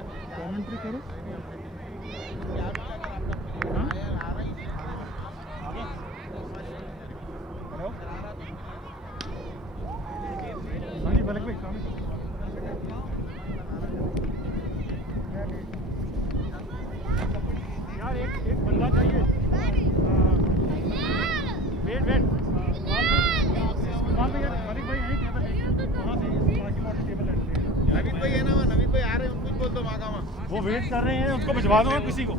Commentary करो। Hello हाँ जी मलिक भाई यार एक बंदा चाहिए। वेट वेट मलिक भाई यहीं टेबल है वहाँ से बाकी वाले टेबल है। नवीन भाई है ना नवीन भाई आ रहे हैं उनको बोल दो मांगा वो वेट कर रहे हैं उसको भिजवा दो किसी को।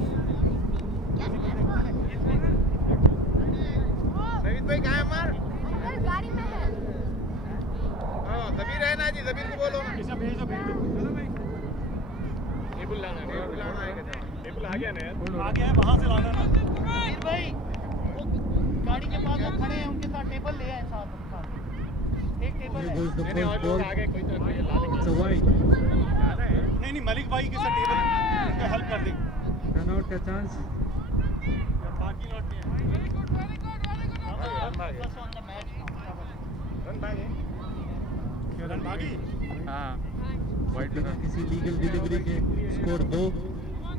नवीन भाई कहाँ है हमार गाड़ी में है। जबीर है ना जी जबीर को बोलो ना किसी भेज दो चलो भाई। टेबल लाना है टेबल आ गया ना यार आ गया है वहाँ से लाना ना। जबीर भाई वो गाड़ी के पास वो खड़े हैं उनके साथ टेबल ले आए साथ एक टेबल है। मैंने और लोग आ गए कोई तो ला देंगे। नहीं मलिक भाई के साथ टेबल उनका हेल्प कर दे। रन आउट का चांस बाकी लौट नहीं है रन भागी। हाँ वाइट बिना किसी लीगल डिलीवरी के स्कोर 2।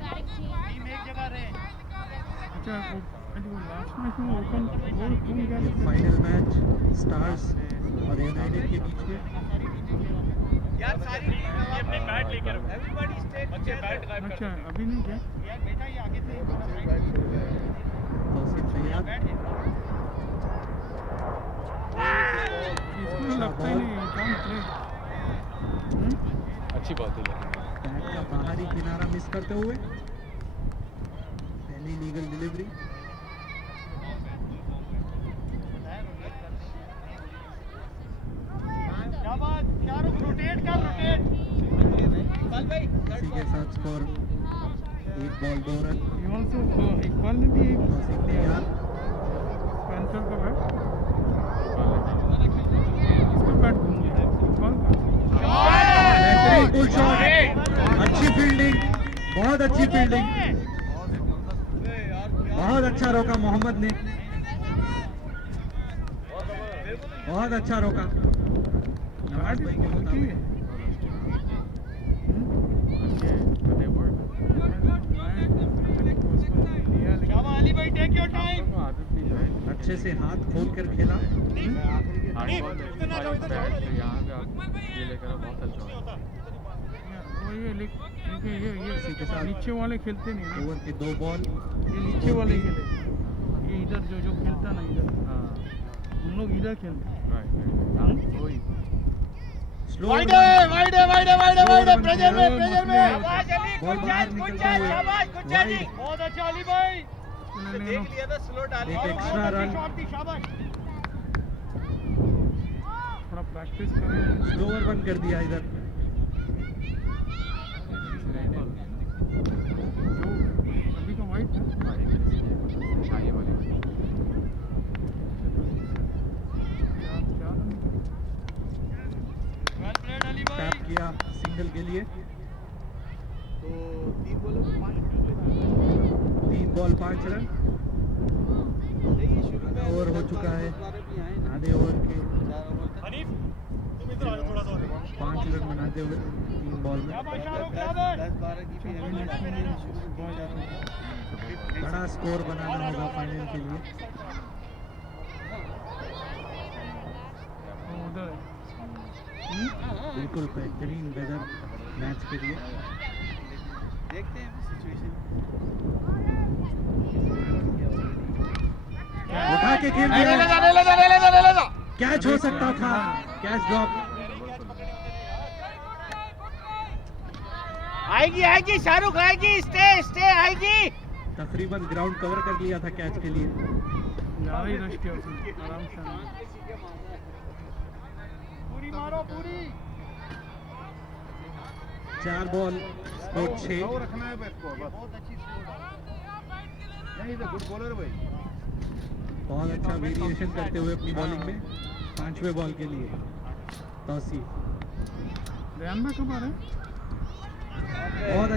टीम एक जगह रहे। अच्छा लास्ट मैच में ओपन गोल कौन गया? फाइनल मैच स्टार्स और यूनाइटेड के बीच में। यार सारी ये अपने बैट लेकर एवरीबॉडी स्टे बच्चे बैट गायब कर। अच्छा अभी नहीं गया यार बेटा ये आगे से तौसीफ तैयार बैठ इसको लगता ही नहीं काम प्ले। अच्छी बात है बैट का बाहरी किनारा मिस करते हुए पहली लीगल डिलीवरी। क्या बात शाहरुख रोटेट कर रोटेट इसी के साथ स्कोर 1 बॉल 2 रन। इकबाल ने भी एक तौसीफ तैयार कैंसर का बैट इसका बैट घूम गया इकबाल का। बेहतरीन फुल शॉट अच्छी फील्डिंग बहुत अच्छी फील्डिंग बहुत अच्छा रोका मोहम्मद ने बहुत अच्छा रोका। नवाज भाई के मुताबिक अली भाई टेक योर टाइम। अच्छे से हाथ खोल कर खेला। इसी के साथ नीचे वाले खेलते नहीं ना। ओवर के 2 बॉल ये नीचे वाले खेले ये इधर जो खेलता ना इधर हम लोग इधर खेलते। स्लो प्रेशर में बॉल बाहर निकलता हुआ वाइड। बहुत अच्छा अली भाई देख लिया था स्लो डाली एक एक्स्ट्रा रन। शॉट दी शाबाश। थोड़ा प्रैक्टिस करें। स्लोअर वन कर दिया इधर। अभी का वाइट वेल प्लेड अली भाई। टैप किया सिंगल के लिए। तो 3 बॉलों में 5 3 बॉल 5 रन। आधा ओवर हो चुका है। आधे ओवर के हनीफ तुम इधर आ जाओ थोड़ा सा 5 रन बनाते हुए 3 बॉल में। बड़ा स्कोर बनाना होगा फाइनल के लिए। उधर बिल्कुल बेहतरीन वेदर मैच के लिए। देखते हैं सिचुएशन। उठा के खेल दिया। कैच हो सकता था। Catch drop. आएगी शाहरुख आएगी स्टे आएगी। तकरीबन ग्राउंड कवर कर लिया था कैच के लिए। ज़्यादा ही रश किया उसने आराम से। पूरी मारो पूरी। 4 बॉल स्कोर 6। रखना है बैट को बस। बहुत अच्छी नहीं तो गुड बॉलर भाई। बहुत अच्छा वेरिएशन करते हुए अपनी बॉलिंग में 5वें बॉल के लिए तौसीफ। ध्यान में कब आ रहे हैं? बहुत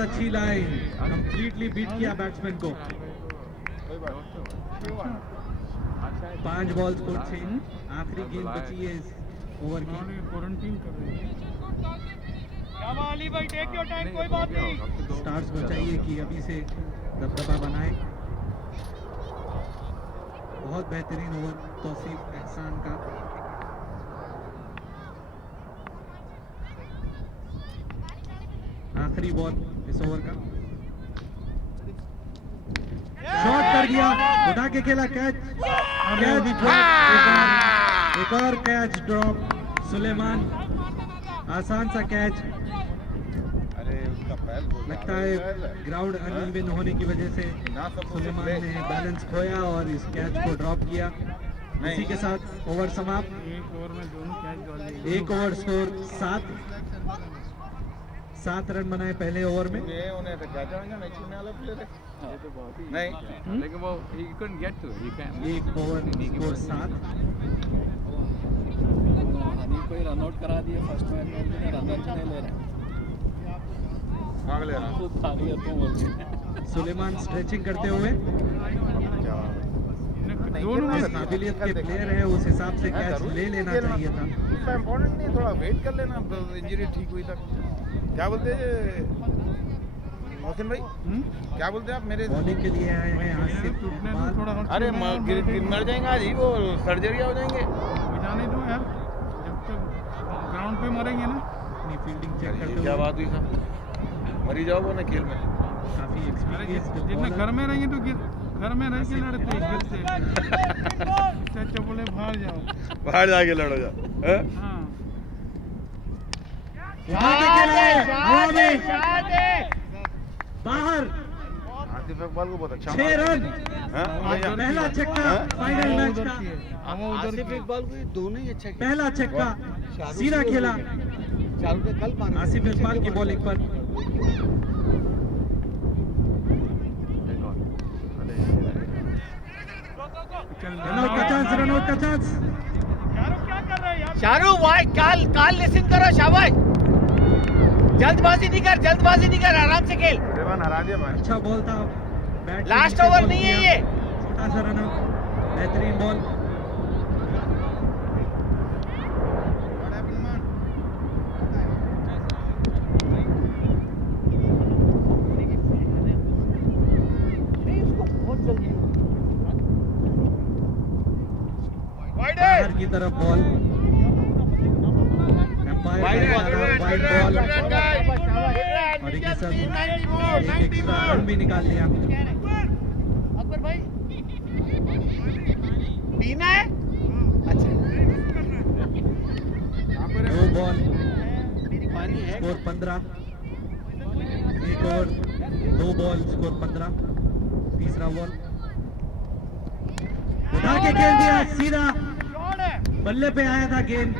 अच्छी लाइन कंप्लीटली बीट किया बैट्समैन को। 5 बॉल स्कोर 6। आखिरी गेंद बची है इस ओवर की। क्वारंटीन कर रहे हैं। अली भाई टेक योर टाइम, कोई बात नहीं। स्टार्स को चाहिए कि अभी से दबदबा बनाए। बहुत बेहतरीन ओवर तौसीफ एहसान का। आखिरी बॉल इस ओवर का। शॉट कर दिया, उठा के खेला, कैच एक और कैच ड्रॉप। सुलेमान, आसान सा कैच। लगता है ग्राउंड अनइवन होने की वजह से सुलेमान ने बैलेंस खोया और इस कैच को ड्रॉप किया। इसी के साथ ओवर समाप्त। एक ओवर में दोनों कैच डाल दिए। एक ओवर स्कोर 7 रन बनाए पहले ओवर में। नहीं, लेकिन वो he couldn't get to it. He can't. एक ओवर स्कोर 7। हनी को रन आउट करा दिया फर्स्ट मैच में, रन नहीं ले रहे, भाग ले रहा। खूब भाग लिया तो बोल रहे। सुलेमान स्ट्रेचिंग करते हुए। दोनों जिस काबिलियत के प्लेयर है उस हिसाब से कैच ले लेना चाहिए था। इतना इम्पोर्टेंट नहीं, थोड़ा वेट कर लेना इंजरी ठीक हुई तक। क्या बोलते हैं मोहसिन भाई? क्या बोलते हैं आप मेरे? बॉलिंग के लिए आए हैं आज से टूटने दो थोड़ा। अरे मर जाएंगे आज ही, वो सर्जरी हो जाएंगे। जाने दो यार, जब तक ग्राउंड पे मरेंगे ना। अपनी फील्डिंग चेक करते क्या हुए। बात हुई साहब, मरी जाओगे ना खेल में। काफी अरे एक्सपीरियंस जितना घर में रहेंगे तो घर में रह के लड़ते गिरते। इससे अच्छा बोले बाहर जाओ। बाहर जाके लड़ो जाओ। हाँ बाहर। आसिफ इकबाल को बहुत अच्छा 6 रन। हाँ? पहला छक्का फाइनल मैच का। आसिफ इकबाल को दोनों ही अच्छा खेले। पहला छक्का सीधा खेला शाहरुख ने कल मारा। आसिफ इकबाल की बॉलिंग पर। रनआउट का चांस, रनआउट का चांस। क्या कर रहे हैं यार? शाहरुख भाई काल लिसन करो शाबाश, जल्दबाजी नहीं कर, आराम से खेल। रेवान हरा दिया भाई। अच्छा बॉल था। बैट के लास्ट नीचे ओवर बॉल नहीं है किया। ये। छोटा सा रनआउट, बेहतरीन बॉल। बाहर की तरफ बॉल। एम्पायर वाइड बॉल और एक साथ एक एक्स्ट्रा रन भी निकाल लिया। अकबर भाई पीना है? अच्छा, 2 बॉल पानी है। स्कोर 15। एक ओवर 2 बॉल स्कोर 15। तीसरा बॉल उठा के खेल दिया सीधा, शॉट है। बल्ले पे आया था गेंद।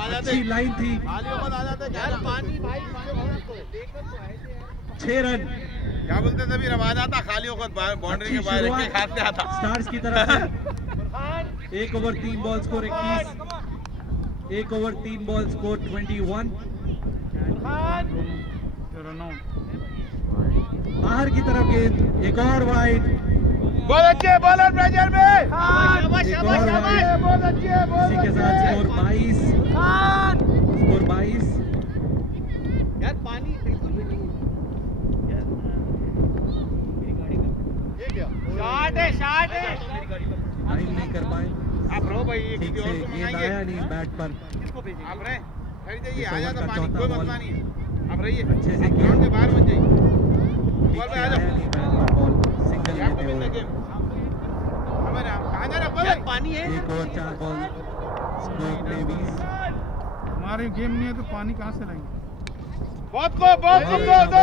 अच्छी लाइन थी। यार पानी भाई 6 रन। क्या बोलते थे? अब आ जाता खाली होकर बाउंड्री अच्छी के बाहर एक शुरुआत हाथ से आता। स्टार्स की तरफ से। 1 over 3 ball score 21। 1 over 3 ball score 21। Run out. बाहर की तरफ गेंद, एक और वाइड। बहुत अच्छे बॉलर प्रेशर में। शाबाश एक शाबाश और शाबाश। वाइड। बहुत अच्छे इसी के साथ स्कोर 22। स्कोर 22। यार पानी बिल्कुल भी नहीं। शॉट है टाइम नहीं कर पाए। आप रहो भाई, ये ठीक किसी से और को गेंद मंगाएंगे। आया नहीं बैट पर। आप रहे खड़ी जाइए, इस आ ओवर जाता का पानी, चौथा कोई बॉल। मसला नहीं है। आप रहिए, अच्छे से आप किया। ग्राउंड के बाहर मत जाइए। ठीक बॉल से पे आ आया जाओ। नहीं बैट पर बॉल। सिंगल क्या लेते मिलना हुए। गेम? हमें ना कहाँ जा रहा है? यार पानी है। 1 ओवर 4 बॉल स्कोर 23। हमारे गेम नहीं है तो पानी कहाँ से लाएंगे? बहुत को दो दो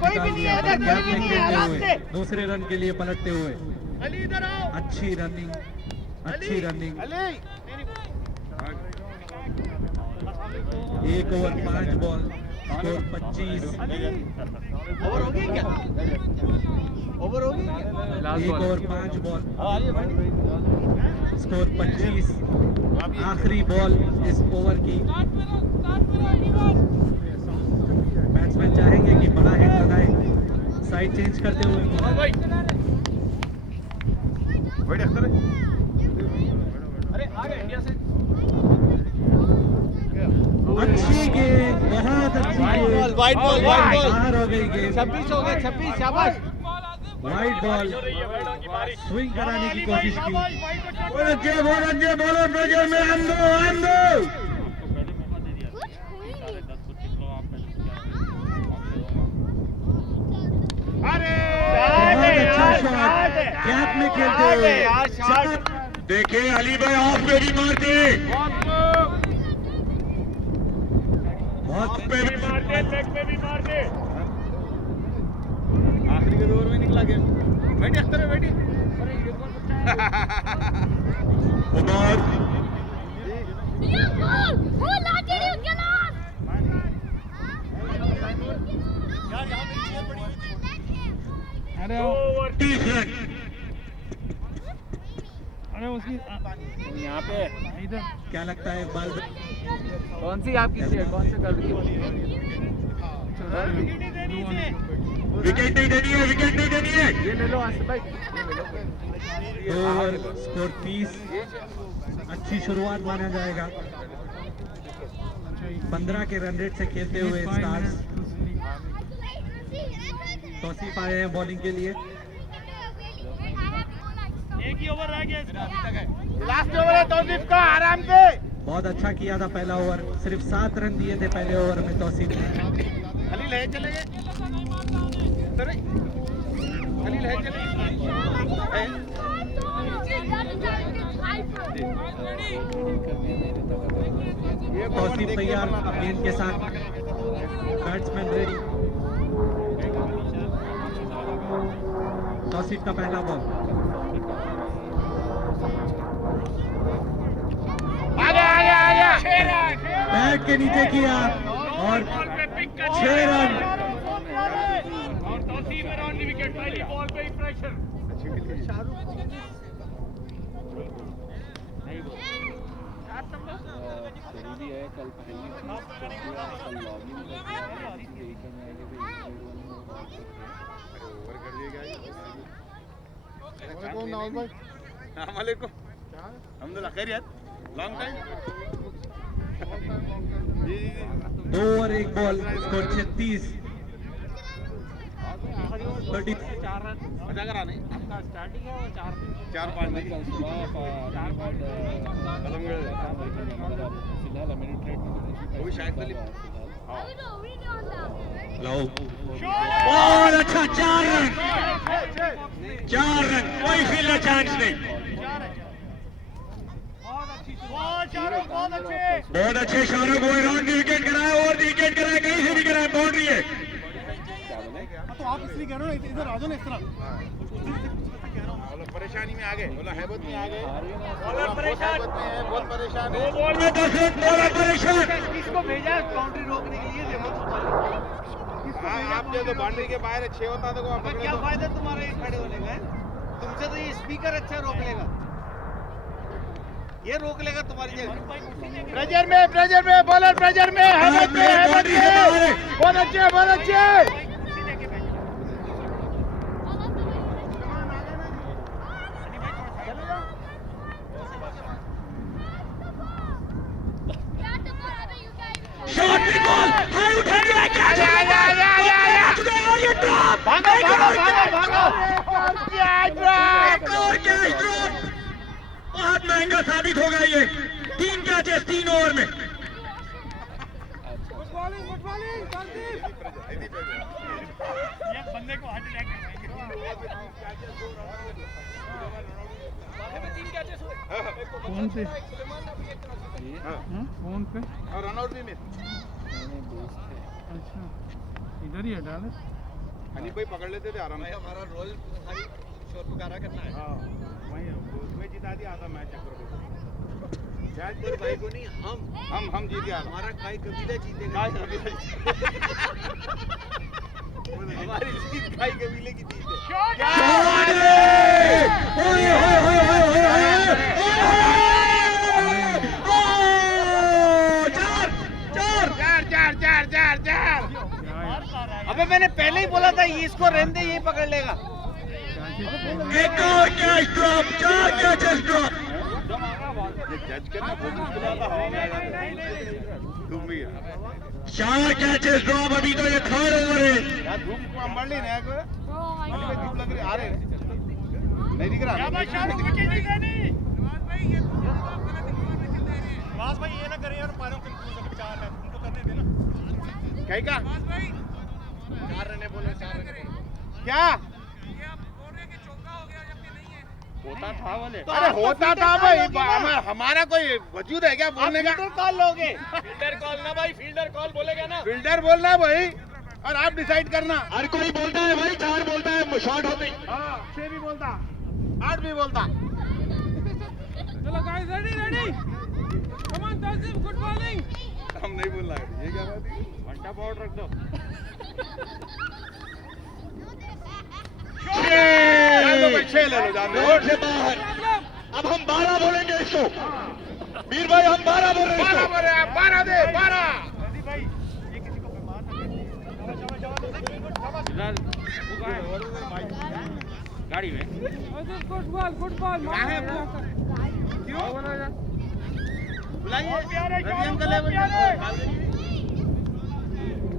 कोई भी नहीं है उधर, कोई भी नहीं है, आराम से। दूसरे रन के लिए पलटते हुए। अली इधर आओ। अच्छी रनिंग, अच्छी running. Ali 1 over 5 ball score 25। Over हो गई क्या? ओवर हो गई क्या? 1 ओवर 5 बॉल स्कोर 25। आखिरी बॉल इस ओवर की। बैट्समैन चाहेंगे कि बड़ा हिट लगाए। साइड चेंज करते हुए वेट अख्तर है। अरे आ गए इंडिया से। अच्छी गेंद अच्छी वाइड बॉल बाहर हो गई गेम। 26 हो गए 26 शाबाश वाइड बॉल स्विंग कराने की कोशिश की। बहुत अच्छे बॉलर प्रेशर में अंदो बहुत अच्छा शॉट गैप में खेलते हुए यार शॉट देखिए अली भाई ऑफ पे भी मारते बहुत आखिरी के 2 ओवर में निकला गेम। बैठिए अख्तर में बैठिए। उमर अरे 30 रन। अरे उसकी यहाँ पे इधर क्या लगता है बॉल कौन सी आपकी शेयर कौन से कलर की विकेट नहीं देनी है, विकेट नहीं देनी है। ये ले लो आसिफ भाई 2 ओवर स्कोर 30। अच्छी शुरुआत माना जाएगा 15 के रन रेट से खेलते हुए स्टार्स। तौसीफ आए हैं बॉलिंग के लिए। एक ही ओवर रह गया इसका लास्ट ओवर है तौसीफ का आराम से बहुत अच्छा किया था पहला ओवर। सिर्फ 7 रन दिए थे पहले ओवर में तौसीफ ने। खलील है चले गए। खलील है चले गए। तौसीफ तैयार गेंद के साथ। Batsman ready. तौसीफ का पहला बॉल बैट के नीचे किया और 6 रन। और तौसीफ ऑन द विकेट पहली बॉल पे ही प्रेशर भी है कल पहली कल लॉगिन वालेकुम अल्हम्दुलिल्लाह खैरियत long time. 2 over 1 ball score 36। 30 मजा करा नहीं स्टार्टिंग है वो 4-5 नहीं कल सुबह फिलहाल अमेरिट्रेड में वो शायद पहले लो बहुत अच्छा 4 रन। 4 रन कोई फील्डर चांस नहीं। बहुत अच्छे शाहरुख को राउंड विकेट कराया और विकेट कराया कहीं से भी कराया बाउंड्री है। तो आप इसलिए कह रहे हो इधर आ जाओ ना इस तरह परेशानी में आ गए बोला हैबत में आ गए बॉलर परेशान बहुत परेशान है। बॉल में 10 रन बॉलर परेशान। किसको भेजा है बाउंड्री रोकने के लिए देखो आप जो बाउंड्री के बाहर 6 होता तो आप तो क्या फायदा तुम्हारा ये खड़े होने का है? तुमसे तो ये स्पीकर अच्छा रोक लेगा ये रोक लेगा तुम्हारी जगह प्रेशर में बॉलर प्रेशर में हैबत में बहुत अच्छे बहुत अच्छे शॉट पे बॉल हाई उठा दिया कैच और ये ड्रॉप भागो और कैच ड्रॉप। बहुत महंगा साबित होगा ये। 3 कैचेस 3 ओवर में। ये बंदे को हार्ट अटैक फोन पे फोन पे और रनआउट भी मिस। अच्छा इधर ही है डाले हनी भाई पकड़ लेते थे आराम से। हमारा रोल शोर पुकारा करना है। हाँ वही उसमें जिता दिया था मैच शायद कोई भाई को नहीं हम जीत गया। हमारा खाई कबीला जीतेगा। हमारी जीत खाई कबीले की जीत है। चार। अबे मैंने पहले ही बोला था ये इसको रहने दे ये पकड़ लेगा एक और कैच ड्रॉप। 4 catches drop. जज करना बहुत मुश्किल था। तुम भी 4 कैचेस ड्रॉप, अभी तो ये 3rd ओवर है। यार धूप को मर ली ना धूप लग रही आ रहे नहीं दिख रहा भाई ये ना करे यार, पारों के 4 है, तुमको करने देना। कहीं का 4 रन बोले, 4 रन क्या होता था वाले। अरे होता था भाई, हमारा कोई वजूद है क्या बोलने का? फील्डर कॉल लोगे? फील्डर कॉल ना भाई, फील्डर कॉल बोलेगा ना। फील्डर बोलना है भाई, और आप डिसाइड करना। हर कोई बोलता है भाई, 4 बोलता है, शॉट होते ही। हाँ 6 भी बोलता, 8 भी बोलता। चलो guys, ready ready, come on Tasif, good bowling. हम नहीं बोल रहा है, ये क्या बात है? घंटा बोर्ड रख दो। छह ले लो, जान दो। रोड से बाहर। अब हम 12 बोलेंगे इसको, वीर भाई हम 12 बोल रहे हैं 12 इसको। बोले, 12 दे 12। भाई ये किसी को बीमार ना कर। गाड़ी में गुड बॉल, गुड बॉल। क्यों बुलाइए रवि अंकल है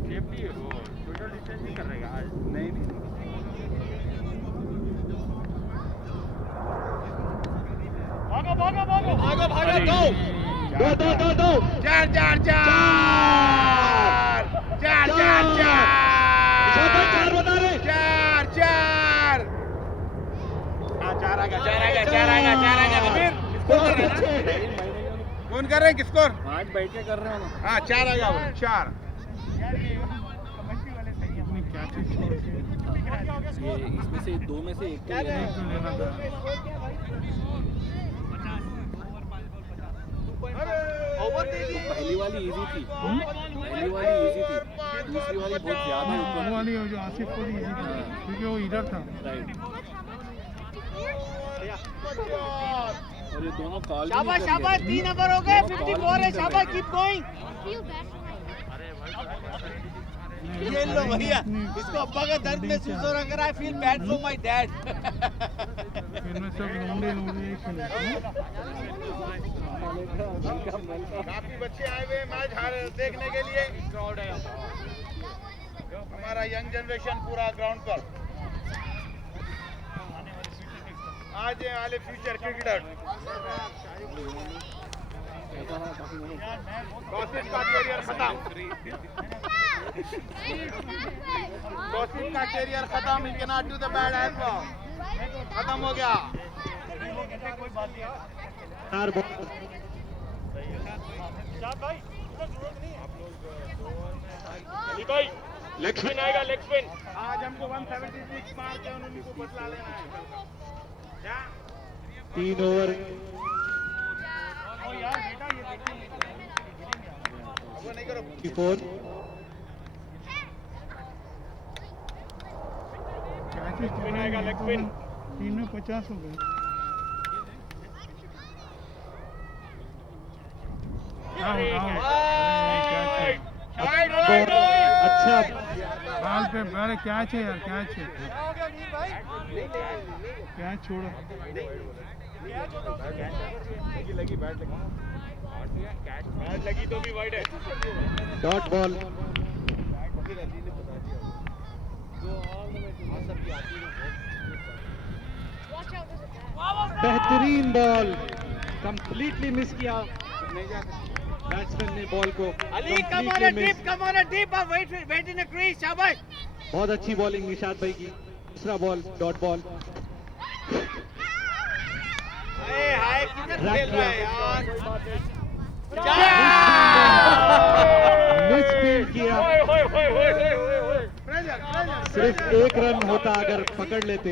सेफ्टी वो सोशल डिस्टेंसिंग कर रहेगा आज। नहीं भागो भागो भागो भागो भागो, दो। 4 4 4 4 4 ईशान भाई 4 बता रहे। 4 4 हाँ 4 आ गया 4 आ गया 4 आ गया 4 आ गया। फिर कौन कर रहे हैं, किसको? 5 बैठ के कर रहे हैं ना। हाँ 4 आ गया 4। यार ये कमेंट्री वाले सही है। क्या चीज छोड़ के ये इसमें से 2 में से एक तो लेना है। लेना था। पहली वाली इजी थी, पहली वाली इजी थी, दूसरी वाली बहुत ज्यादा ऊपर वो वाली जो आसिफ को भी इजी था, क्योंकि वो इधर था। राइट। और ये दोनों कॉल भी शाबाश नहीं शाबाश, कर 3 ओवर हो गए, 54 है। शाबाश, कीप गोइंग। ये लो भैया, इसको अब्बा का दर्द महसूस हो रहा है। I feel bad for my dad. फिर में सब लौंडे लौंडे खेले। काफी बच्चे आए हुए मैच देखने के लिए। क्राउड है यहाँ। हमारा यंग जनरेशन पूरा ग्राउंड पर। आज वाले फ्यूचर क्रिकेटर कौशिक का कैरियर खत्म, कौशिक का कैरियर खत्म। He can not do the bad as now, खत्म हो गया। कोई बात नहीं है। 4 बॉल। शाबाश भाई, जरूरत नहीं है। अली भाई लेग स्पिन आएगा, लेग स्पिन। आज हमको 176 मार के उनको बदला लेना है। क्या 3 ओवर। ओ यार बेटा, ये देखो वो नहीं करो। 4। क्या चीज स्पिन आएगा, लेग स्पिन। 3 में 50 हो गए। अच्छा बाल पे अरे कैच है यार, कैच है, कैच छोड़ो। लगी बैट लगी, बैट लगी तो भी वाइड है। Dot ball. बेहतरीन बॉल, कंप्लीटली मिस किया बैट्समैन ने बॉल को। Ali, come on a deep, come on a deep, wait in a crease. शाबाश। बहुत अच्छी बॉलिंग निशाद भाई की। दूसरा बॉल डॉट बॉल। हाय किधर खेल रहा है यार। मिस फील्ड किया। सिर्फ 1 रन होता अगर पकड़ लेते।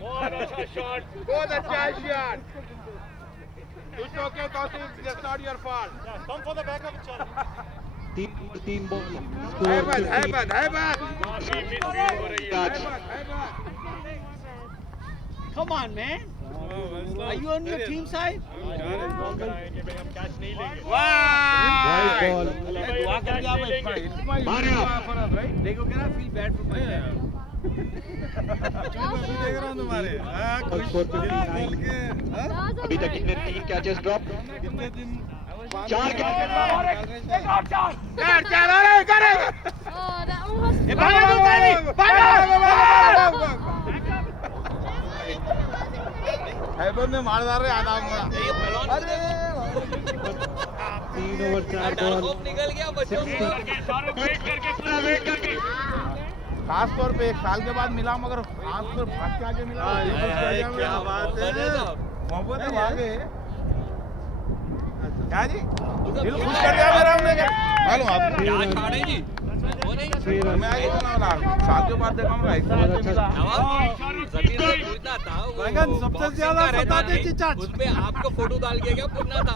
बहुत अच्छा शॉट, बहुत अच्छा shot. It's okay, Tausif, that's not your fault. Come for the backup चल। 3 बॉल। हैबत हैबत हैबत काफी मिस हो रही है। Come on man, are you on your team side? हम कैच नहीं लेंगे। Right ball. दुआ कर दिया भाई। मारे आप। देखो क्या ना, feel bad for my dad. देख रहा हूँ तुम्हारे अभी तक कितने 3 कैचेस ड्रॉप? 4 हैबर ने मार डाल रहे आराम में। 3 ओवर 4 बॉल। निकल गया बच्चों खास तौर पे 1 साल के बाद मिला, मगर हाथ पर भाग के आगे मिला। क्या बात है, मोहब्बत है आगे। क्या जी दिल खुश कर दिया मेरा हमने। मालूम आप मैं आगे तो ना 1 साल के बाद देखा मैं सबसे ज्यादा बताते चिचाच उसमें आपका फोटो डाल के क्या पुरना था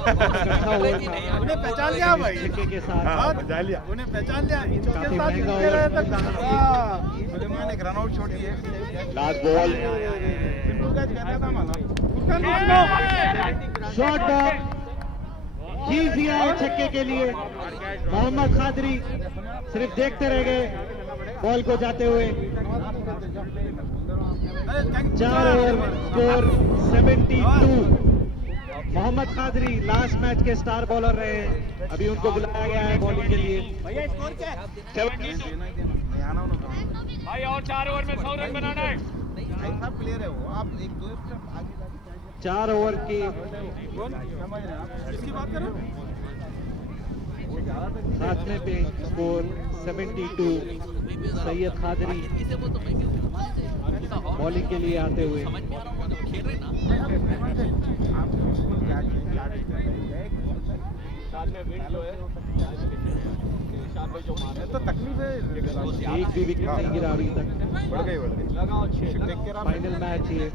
उन्हें पहचान लिया भाई छक्के के साथ बजा लिया। उन्हें पहचान लिया काफी महंगा ओवर। सुलेमान एक रनआउट छोड़ दिए। लास्ट बॉल सिंपल कैच कहता था माना। शॉट बॉल खींच दिया है छक्के के लिए। मोहम्मद खादरी सिर्फ देखते रह गए बॉल को जाते हुए। 4 over score 72। Mohammad Khadri last match के स्टार बॉलर रहे हैं, अभी उनको बुलाया गया है बॉलिंग के लिए। भाई और 4 ओवर में 100 रन बनाना है। ऐसा प्लेयर है वो, आप 1-2 स्टेप आगे 4 ओवर की किसकी बात कर रहे हो? सातवें पे स्कोर 72। सैयद खादरी बॉलिंग के लिए आते हुए। तो तकलीफ है, एक भी विकेट नहीं गिरा अभी तक। बढ़ गई। फाइनल मैच ये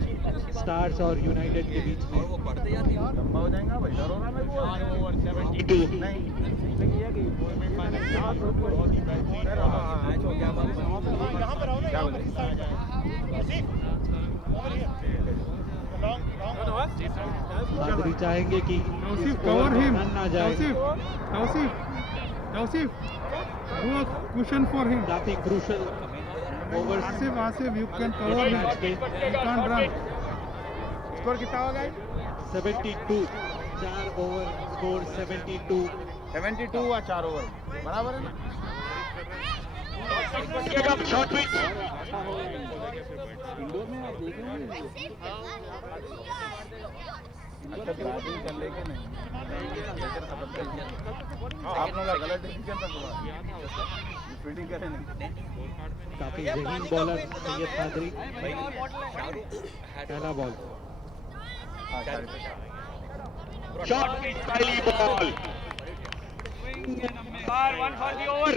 स्टार्स और यूनाइटेड के बीच में। लंबा हो जाएगा भाई, डरो ना मेरे को। नहीं खादरी चाहेंगे कि कवर हिम रन ना जाए। Tausif do a cushion for him. काफी crucial overs Asif you can cover him, you can't run. Score कितना हो गया? 72। 4 ओवर स्कोर 72। 72 और 4 ओवर बराबर है ना। अच्छा ब्राजील कर लेके नहीं, आप लोगों का गलत डिसीजन था सुबह, फील्डिंग करे नहीं। काफी जहीन बॉलर सैयद खादरी। पहला ball shot styli ball 1 for the over.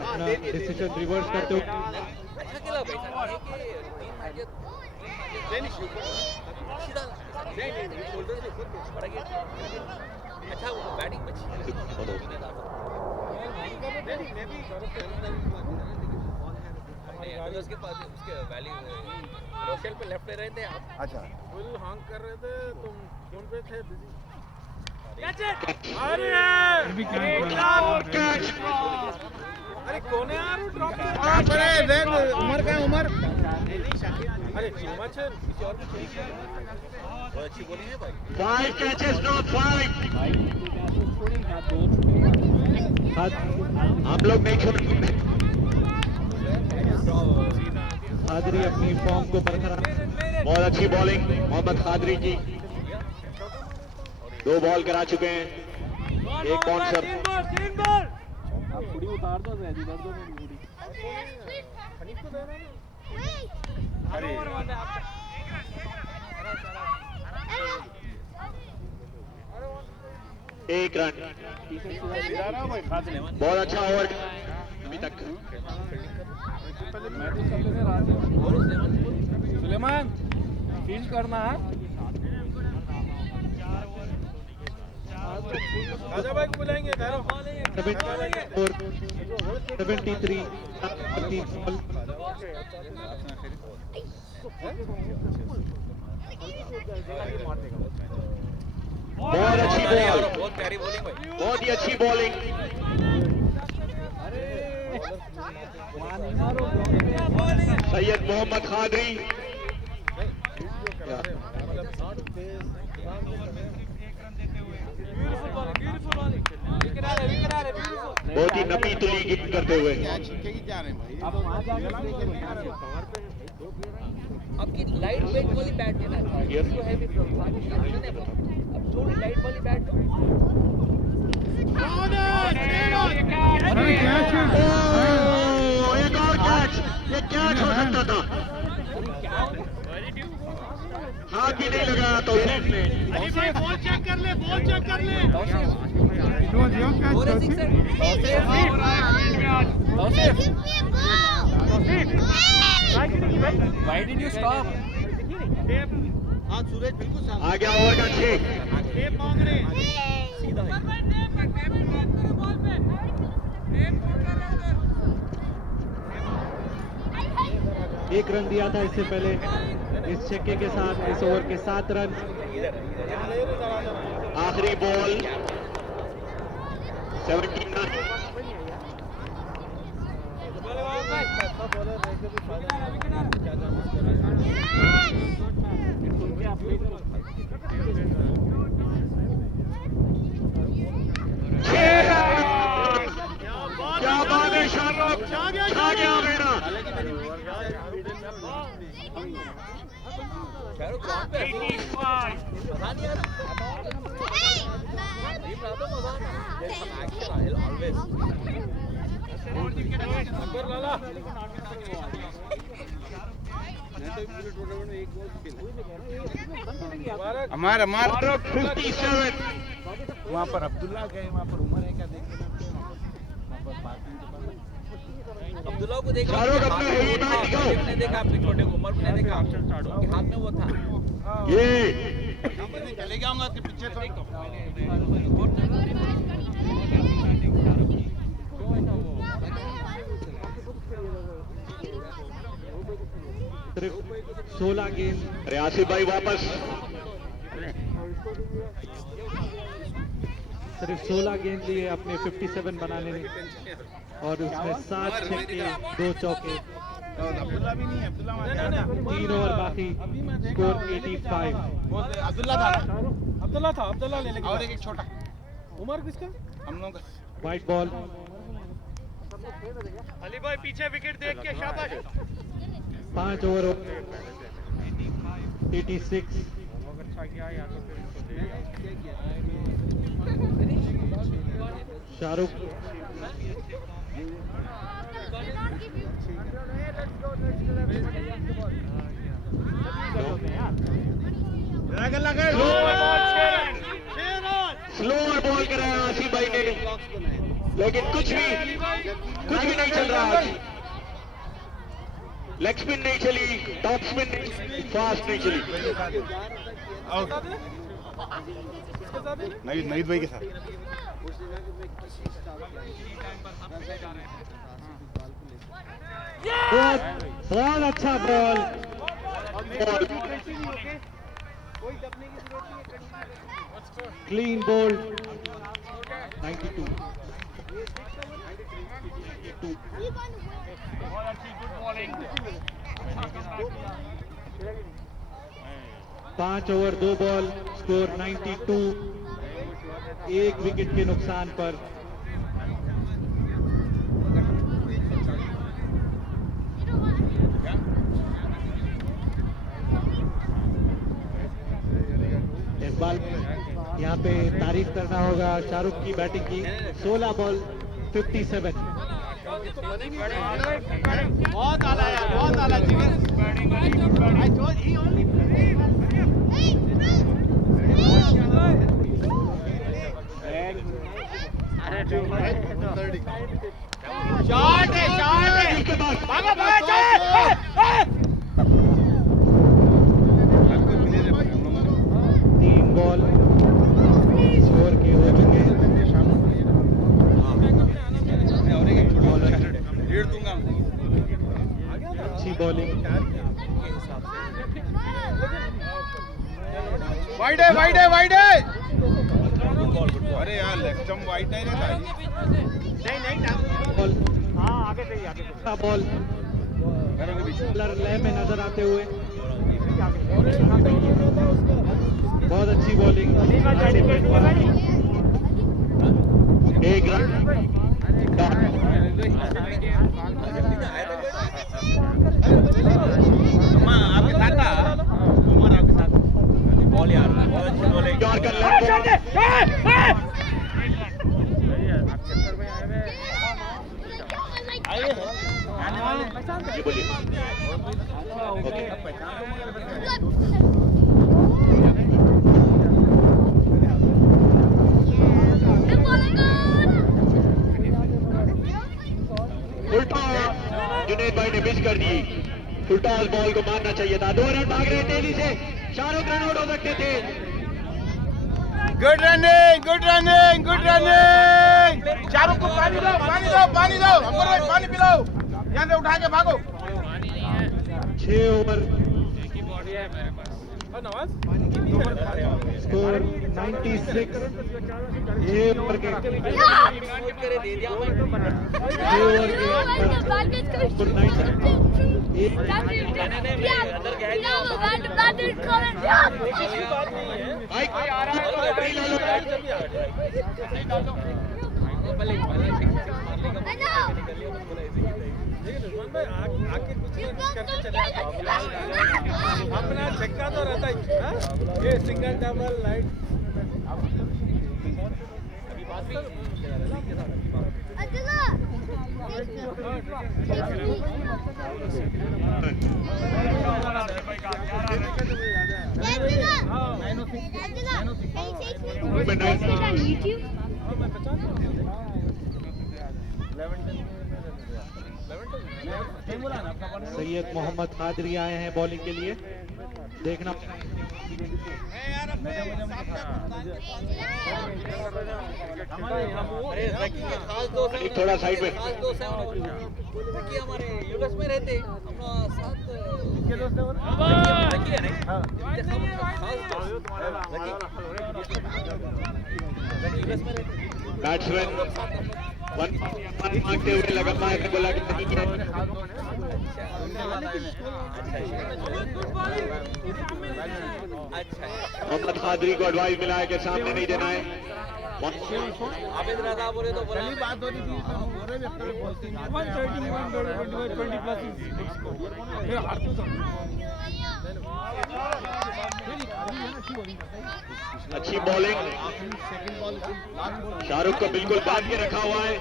अपना डिसीजन रिवर्स करते हुए अच्छा खेला भाई साहब अच्छा वो बैटिंग अच्छी उसके पास उसके वैल्यू रोशेल पे लेफ्ट ले रहे थे आप। अच्छा फुल हॉन्ग कर रहे थे, तुम फोन पे थे बिजी। अरे कौन है यार ड्रॉप अरे देख उमर का है, उमर अरे हिमाचल किसी और की बहुत अच्छी बॉलिंग है भाई। 5 कैचेस ड्रॉप 5। हम लोग नहीं छोड़ेंगे। खादरी अपनी फॉर्म को बरकरार। बहुत अच्छी बॉलिंग मोहम्मद खादरी जी, 2 बॉल करा चुके हैं, 1 कॉन्सर। आप पूरी उतार दो इधर दो पूरी। एक रन। बहुत अच्छा ओवर अभी तक। सुलेमान फील्ड करना है। राजा भाई को बुलाएंगे, ठहरो। 73। बहुत अच्छी बॉल, बहुत प्यारी बॉलिंग भाई, बहुत ही अच्छी बॉलिंग। सैयद मोहम्मद खादरी बहुत ही नमी तुली गिफ्ट करते हुए आपकी लाइट वेट वाली बैट लेना था, इसको हैवी अब थोड़ी लाइट वाली बैट दो। एक और कैच, ये कैच हो सकता था, हाथ भी नहीं लगाया तो बॉल चेक कर ले, बॉल चेक कर ले। Why did you stop? हाँ सूरज बिल्कुल साफ। आ गया ओवर का 6। टेप मांग रहे हैं। एक रन दिया था इससे पहले, इस छक्के के साथ इस ओवर के 7 रन। आखिरी बॉल 79। क्या बात है शाहरुख, छा गया मेरा। हमार 57। वहाँ पर अब्दुल्ला गए, वहाँ पर उमर है क्या देखे अब्दुल्ला को देखा, शाहरुख अपना हेवी बैट दिखाओ। ने देखा, अपने छोटे उमर को नहीं देखा, उनके हाथ में वो था। ये चले जाऊंगा के पीछे तो सिर्फ 16 गेंद। रियासी भाई वापस, सिर्फ 16 गेंद लिए अपने 57 बनाने में, और उसमें 7 छक्के 2 चौके। अब्दुल्ला भी नहीं है, अब्दुल्ला वहाँ गया था। 3 ओवर बाकी, स्कोर 85। अब्दुल्ला था, अब्दुल्ला ले लेंगे। और एक छोटा उमर किसका, हम लोग का। White ball. अली भाई पीछे विकेट देख के शाबाश। 5 ओवर 86। शाहरुख स्लोअर बॉल कराया आसिफ भाई ने, लेकिन कुछ भी नहीं चल रहा आज। लेग स्पिन नहीं चली, टॉप स्पिन नहीं, फास्ट नहीं चली। नईद भाई के साथ बहुत अच्छा ball. Clean bowled 92। 5 over 2 ball, score 92। 1 wicket के नुकसान पर इकबाल, यहाँ पे तारीफ करना होगा शाहरुख की बैटिंग की। 16 बॉल 57। बहुत आला यार, बहुत आला जिगर। शॉट है, भागो भागो, शॉट। 3 बॉल स्कोर के हो चुके हैं। लीड दूंगा। अच्छी बॉलिंग। वाइड है। अरे यार लेग स्टंप वाइड नहीं रहता है। नहीं बॉल हाँ बॉल लय में नजर आते हुए बहुत अच्छी बॉलिंग। एक रन आपके साथ था उमर, आपके साथ बॉल यार बहुत अच्छी बॉलिंग। ये बोलिए। ओके उल्टा जुनैद भाई ने मिस कर दी। उल्टा उस बॉल को मारना चाहिए था। 2 रन भाग रहे तेजी से। शाहरुख रन आउट हो सकते थे। Good running, good running, good running. Shahrukh को पानी दो, पानी दो, पानी दो, हमको पानी पिलाओ, यहाँ से उठा के भागो। 6 ओवर स्कोर 96। 6 ओवर के अपना छक्का तो रहता ही, ये single double light Syed Mohammad Kadri आए हैं बॉलिंग के लिए। देखना एक थोड़ा साइड में हमारे यूएस में रहते बैट्समैन वन मांगते हुए लगा मार के बोला कि नहीं है। मोहम्मद कादरी को एडवाइस मिला है कि सामने नहीं देना है। आबिद रजा बोले तो बोला बात हो रही थी अच्छी बॉलिंग। शाहरुख को बिल्कुल बांध के रखा हुआ है।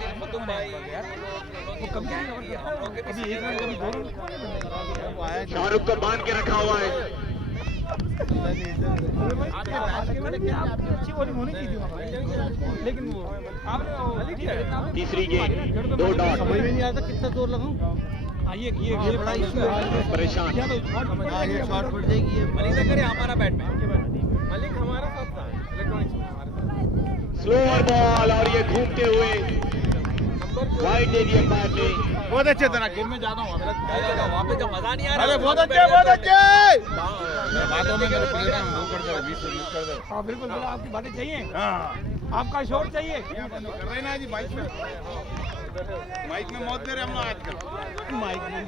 शाहरुख को बांध के रखा हुआ है। तीसरी गेंद 2 डॉट। समझ में नहीं आता कितना जोर लगाऊं। ये बड़ा इशू है। परेशान शॉट पड़ जाएगी ये। मलिक से करे हमारा बैटमैन मलिक हमारा साथ था इलेक्ट्रॉनिक्स में हमारे साथ। स्लोअर बॉल और ये घूमते हुए वाइड दे दिए पैर ने। बहुत अच्छे तरह गेम में जाता हूँ वहाँ पे जब मजा नहीं आ रहा। अरे बहुत अच्छे, बहुत अच्छे। बातों में मेरे प्रोग्राम वो कर दे, 20 मिस कर दे। हाँ बिल्कुल बिल्कुल, आपकी बातें चाहिए, हाँ आपका शोर चाहिए। कर रहे ना जी माइक में। माइक में मौत दे रहे हम लोग आजकल। माइक में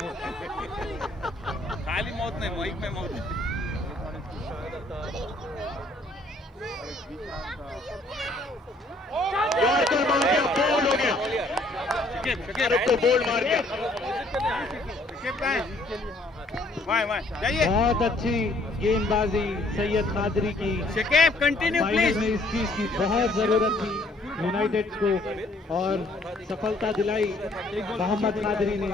खाली मौत नहीं, माइक में मौत। यॉर्कर मार दिया, बोल्ड हो गया। शाहरुख को बोल्ड मार दिया। बहुत अच्छी गेंदबाजी सैयद कादरी की। शिकेब कंटिन्यू फाइनल में इस चीज की बहुत जरूरत थी यूनाइटेड को और सफलता दिलाई मोहम्मद कादरी ने।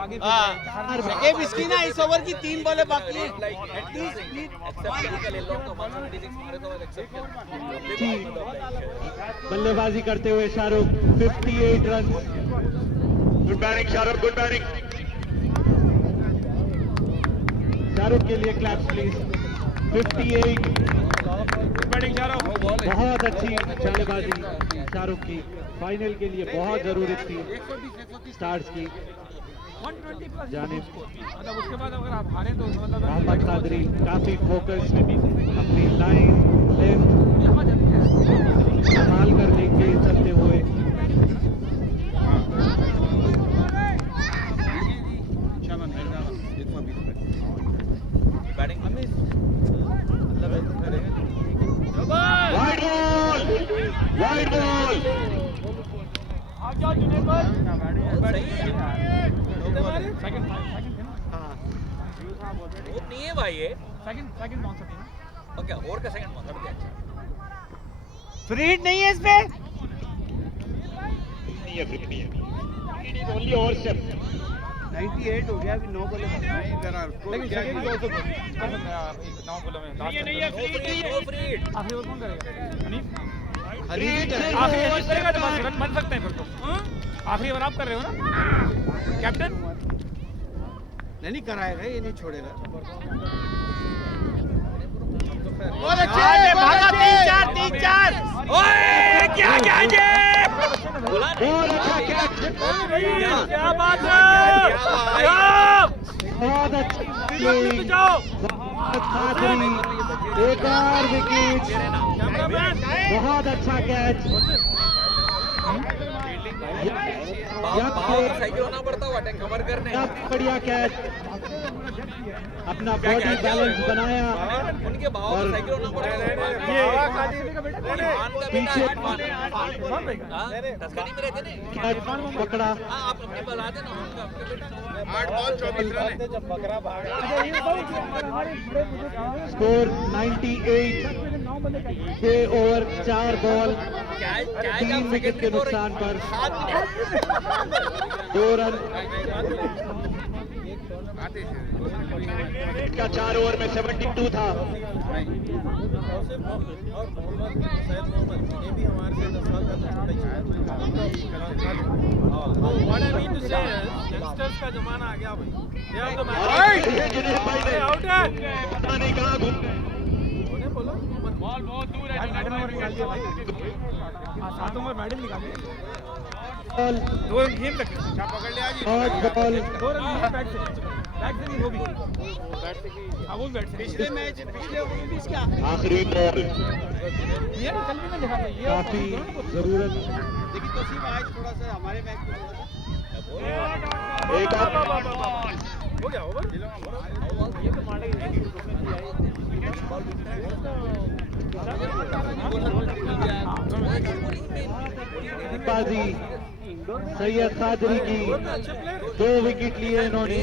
शिकेब इसकी ना इस ओवर की 3 बॉलें बाकी हैं। अच्छी बल्लेबाजी करते हुए Shahrukh 58 run. Good batting Shahrukh, good batting. Shahrukh के लिए क्लैप्स प्लीज। 58 बहुत अच्छी बल्लेबाजी शाहरुख की। फाइनल के लिए बहुत जरूरी थी स्टार्स की जानिब। उसके बाद अगर आप हारे तो मोहम्मद कादरी काफी फोकस अपनी लाइन लेंथ संभाल कर लेके चलते हुए नहीं है भाई ये सेकंड कौन सा थी ना? ओके और का सेकंड मौका भी अच्छा फ्री हिट नहीं है इसमें। नहीं है, फ्री नहीं है। It is only overstep. 98 हो गया अभी 9 बॉल लेकिन सेकंड भी also कर सकते हैं आप, 9 बॉलों में लास्ट नहीं है फ्री हिट आखिरी ओवर कौन करेगा? हनीफ Free hit है। आखिरी ओवर करेगा तो बस रन बन सकते हैं फिर तो। आखिरी ओवर आप कर रहे हो ना कैप्टन? नहीं कराएगा, ये नहीं छोड़ेगा। बहुत अच्छे भागा 3-4 ओए क्या क्या ये बोला बहुत अच्छा कैच। क्या बात है बहुत अच्छा fielding। मोहम्मद खादरी, एक और विकेट। बहुत अच्छा कैच। साइकिल होना पड़ता हुआ अटैक कवर करने बढ़िया कैच। अपना बॉडी बैलेंस बनाया उनके बाबा को साइकिल होना पड़ता पीछे तस्करी में रहते ना कैच पकड़ा। आप अपने बताते ना उनका अपने बेटा 8 बॉल 24 रन है। स्कोर 98। 6 ओवर 4 बॉल 3 विकेट के नुकसान पर 2 रन का 4 ओवर में 72 था। यंगस्टर्स का जमाना आ गया भाई। जुनेद भाई ने आउट है। पता नहीं कहाँ घूम गए। बोलो बॉल बहुत दूर है। मैडम ओवर निकाल दिया भाई। 7 ओवर मैडम निकाल दिया। बॉल 2 गेम तक पकड़ लिया जी। और बॉल 2 रन बैट से नहीं होगी। वो बैट से पिछले ओवर में भी इसका आखिरी बॉल ये कल भी मैं दिखा था ये काफी जरूरत। लेकिन तो सिर्फ आज थोड़ा सा हमारे मैच में एक और हो गया ओवर। ये तो मारेगा बाजी सैयद खादरी की 2 विकेट लिए इन्होंने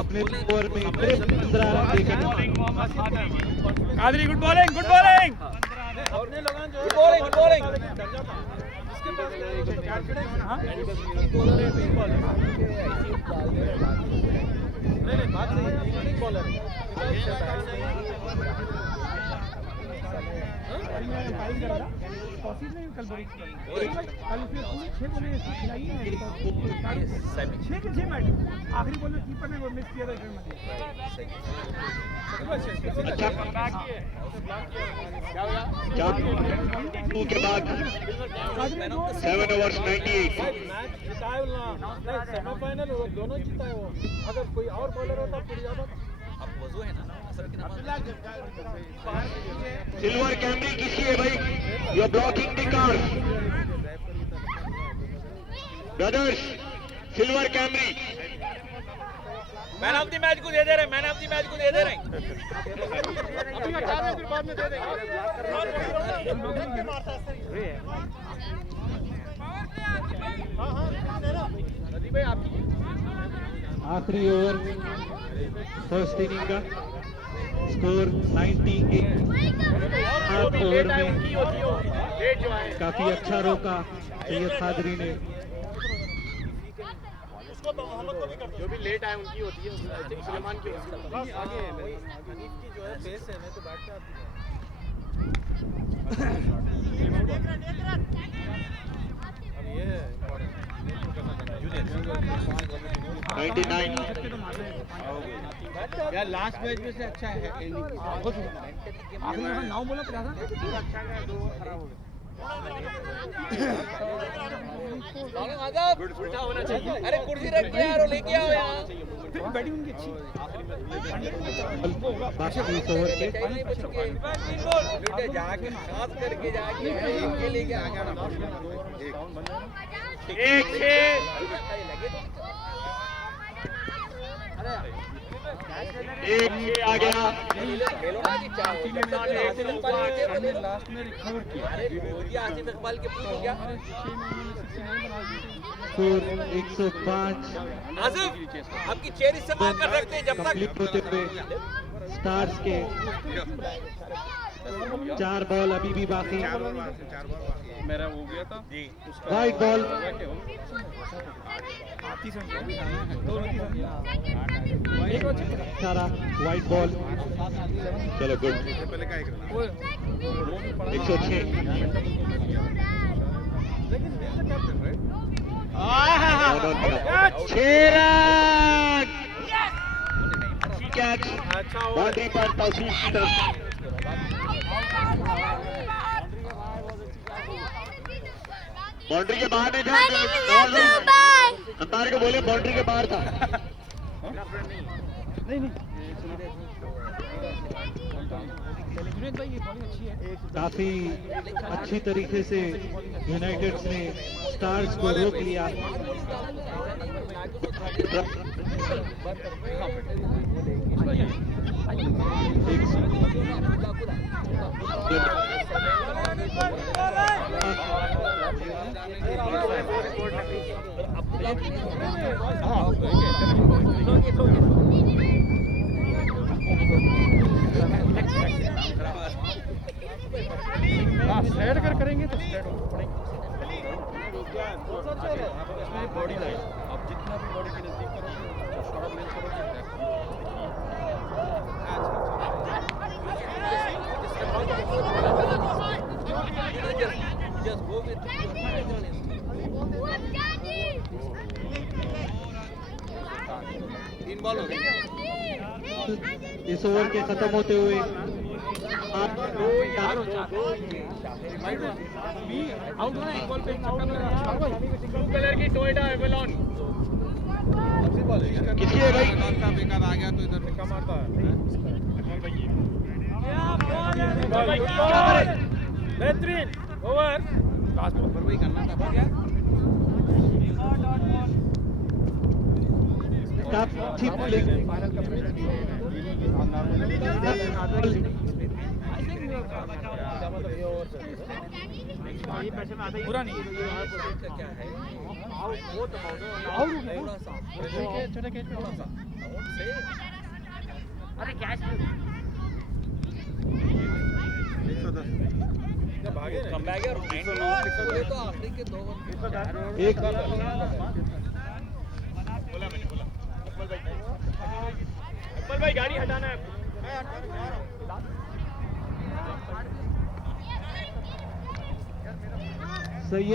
अपने ओवर में 15 रन देखे। Qadri good bowling good bowling. कल बड़ी कल उसने पूरी 6 बॉलें खिलाई हैं 6 के 6 मैच। आखिरी बॉल में कीपर ने वो मिस किया था के बाद 7 ओवर्स 98। सेमीफाइनल दोनों जीता है वो। अगर कोई और बॉलर होता फिर ज्यादा अब वजू है ना असर की नमाज सिल्वर कैमरी किसी है भाई? You are blocking the car brothers. Silver Camry man of the match को दे दे रहे मैन ऑफ द मैच को दे दे रहे आखिरी ओवर फर्स्ट इनिंग का स्कोर 98। 8 ओवर में काफी अच्छा रोका सैयद खादरी ने। जो भी लेट आए उनकी होती है, सुलेमान की होती है। आगे हनीफ की जो है पेस है, मैं तो बैठ के आती हूँ। 99। यार लास्ट मैच में से अच्छा है आखिरी में 9 बोला क्या था? अच्छा है, 2 खराब हो गए। उल्टा होना चाहिए। अरे कुर्सी रख के यार लेके आओ यहाँ। फिर बैटिंग उनकी अच्छी। बाकी 20 ओवर के बेटे जाके खास करके जाके इनके लेके आ गया ना। एक 6 एक 6 आ गया। लास्ट में रिकवर किया। स्कोर 105 आपकी चेयर इस्तेमाल कर सकते हैं जब तक कंप्लीट होते हुए स्टार्स के 4 बॉल अभी भी बाकी। मेरा हो गया था वाइट बॉल। 18 white ball. चलो गुड। 106। 6 रन। कैच बाउंड्री पर तौसीफ की तरफ। बाउंड्री के बाहर नहीं था। अंपायर को बोले बाउंड्री के बाहर था। काफी अच्छी तरीके से यूनाइटेड ने स्टार्स को रोक लिया। स्ट्रेट अगर करेंगे तो स्ट्रेट पड़ेंगे। बॉडी लाइन आप जितना भी बॉडी के नजदीक करोगे शॉर्ट लेंथ करोगे इस ओवर के खत्म होते हुए कलर की टोयोटा एवलॉन किसी है भाई? बेकार आ गया तो इधर का मारता है। बेहतरीन ओवर। लास्ट ओवर वही करना था क्या? काफी प्लेइंग। पूरा नहीं क्या है छोटे कैच पे अरे कैच कम बैक है तो आखिरी के 2 एक बोला मैंने बोला अकबर भाई गाड़ी हटाना है। सैयद